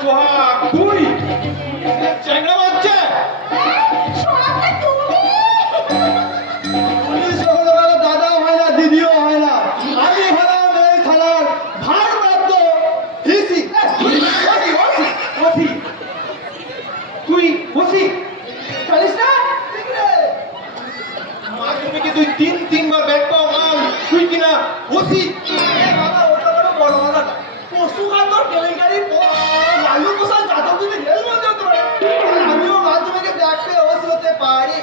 সোহাগ তুই চ্যাংড়া বাচ্চা দাদাও হয় না, দিদিও হয় না, আমি হলাম এই থানার ভারপ্রাপ্ত ডিসি। তুই বসি জানিস না? মাধ্যমিকে তুই তিনবার ব্যাগ পাও মাল তুই কিনা বসি বাবা, ওটা কোনো বড় কথা না। পশু খাদ্যর কেলেঙ্কারি লালু প্রসাদ যাদব যদি রেল মধ্যে করে, আমিও মাধ্যমিকে ব্যাগ পেয়ে ওসি হতে পারি।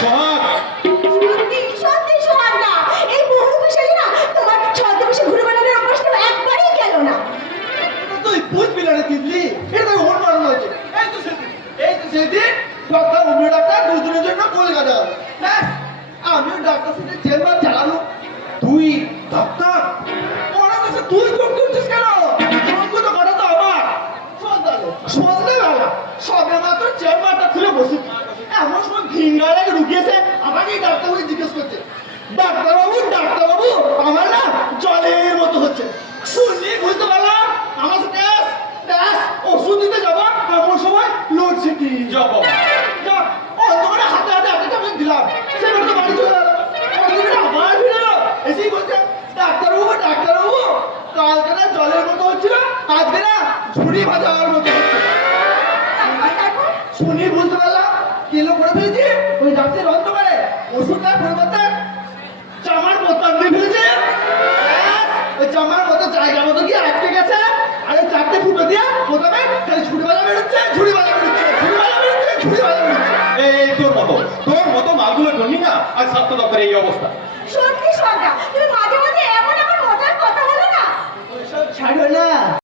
সোহাগ সত্যি সোহাগ না, এই বহু বিশালী না তোমার ছদ্মবেশে ঘুরে বেড়ানোর অভ্যাসটা একবারই গেল না। তুই বুঝবি না রে তিতলি, এটা তো ওর মারণ হয়েছে। এই তো সেদিন ডাক্তার অন্য ডাক্তার দুজনের জন্য কলকাতা গেল। হ্যাঁ, আমিও ডাক্তার সাথে চেম্বার চালানো। তুই ডাক্তার ওরা কাছে তুই চোখ করছিস কেন? সঙ্গ তো করা তো আমার সন্ধ্যাবেলা সবে মাত্র চেম্বারটা খুলে বসে এমন সময় ভিঙ্গা লাগে ঢুকিয়েছে, আমাকেই ডাক্তারবাবু জিজ্ঞেস করছে, ডাক্তারবাবু আমার না জলের মতো হচ্ছে। শুনলি বুঝতে পারলাম আমার সাথে ওষুধ দিতে যাবো, এমন সময় লোডশেডিং। যাব অন্ধকারে হাতে হাতে হাতে আমি দিলাম, সেটা তো বাড়ি চলে গেল। আবার ফিরে এলো, এসেই বলছে ডাক্তারবাবু কালকে না জলের মতো হচ্ছিল, আজকে না ঝুড়ি ভাজা হওয়ার মতো হচ্ছে। শুনি বুঝতে পারলাম কিলো করে ফেলেছি ওই ডাক্তার অন্ধকারে ওষুধটার পরিবর্তে জামার বোতাম দিয়ে ফেলেছে। ওই জামার মতো জায়গা মতো গিয়ে আটকে গেছে, আর ওই চারটে ফুটো দিয়ে বোতামে খালি ঝুড়ি ভাজা বেরোচ্ছে। এই তোর মতো মালগুলো জন্যই না আর স্বাস্থ্য দপ্তরে এই অবস্থা। সত্যি সোহাগ না, তুমি